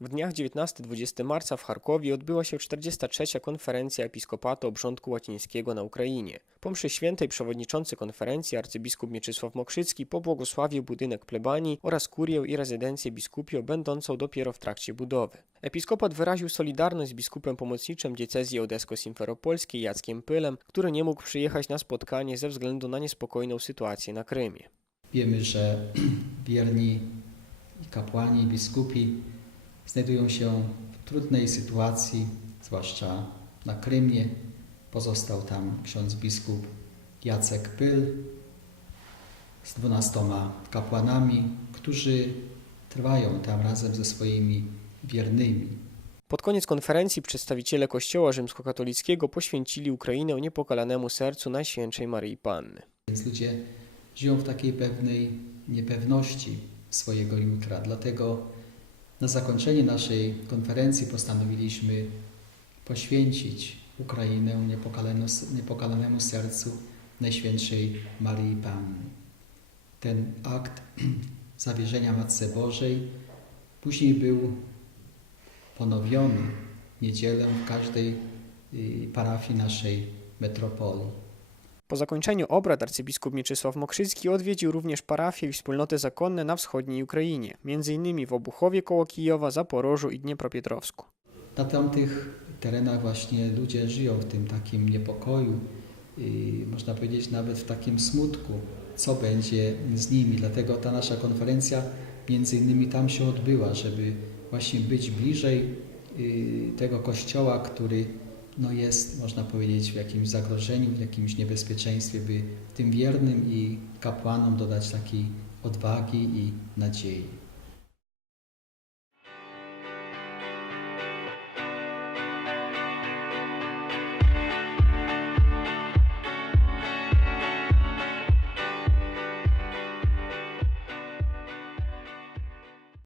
W dniach 19-20 marca w Charkowie odbyła się 43. konferencja Episkopatu Obrządku Łacińskiego na Ukrainie. Po mszy świętej przewodniczący konferencji arcybiskup Mieczysław Mokrzycki pobłogosławił budynek plebanii oraz kurię i rezydencję biskupią będącą dopiero w trakcie budowy. Episkopat wyraził solidarność z biskupem pomocniczym diecezji odesko-simferopolskiej Jackiem Pylem, który nie mógł przyjechać na spotkanie ze względu na niespokojną sytuację na Krymie. Wiemy, że wierni kapłani, i biskupi znajdują się w trudnej sytuacji, zwłaszcza na Krymie. Pozostał tam ksiądz biskup Jacek Pyl z dwunastoma kapłanami, którzy trwają tam razem ze swoimi wiernymi. Pod koniec konferencji przedstawiciele Kościoła rzymskokatolickiego poświęcili Ukrainę niepokalanemu sercu Najświętszej Maryi Panny. Więc ludzie żyją w takiej pewnej niepewności swojego jutra. Dlatego na zakończenie naszej konferencji postanowiliśmy poświęcić Ukrainę niepokalanemu, sercu Najświętszej Maryi Panny. Ten akt zawierzenia Matce Bożej później był ponowiony niedzielę w każdej y, parafii naszej metropolii. Po zakończeniu obrad arcybiskup Mieczysław Mokrzycki odwiedził również parafie i wspólnoty zakonne na wschodniej Ukrainie, m.in. w Obuchowie koło Kijowa, Zaporożu i Dniepropietrowsku. Na tamtych terenach właśnie ludzie żyją w tym takim niepokoju i można powiedzieć nawet w takim smutku, co będzie z nimi. Dlatego ta nasza konferencja między innymi tam się odbyła, żeby właśnie być bliżej y, tego kościoła, który no jest, można powiedzieć, w jakimś zagrożeniu, w jakimś niebezpieczeństwie, by tym wiernym i kapłanom dodać takiej odwagi i nadziei.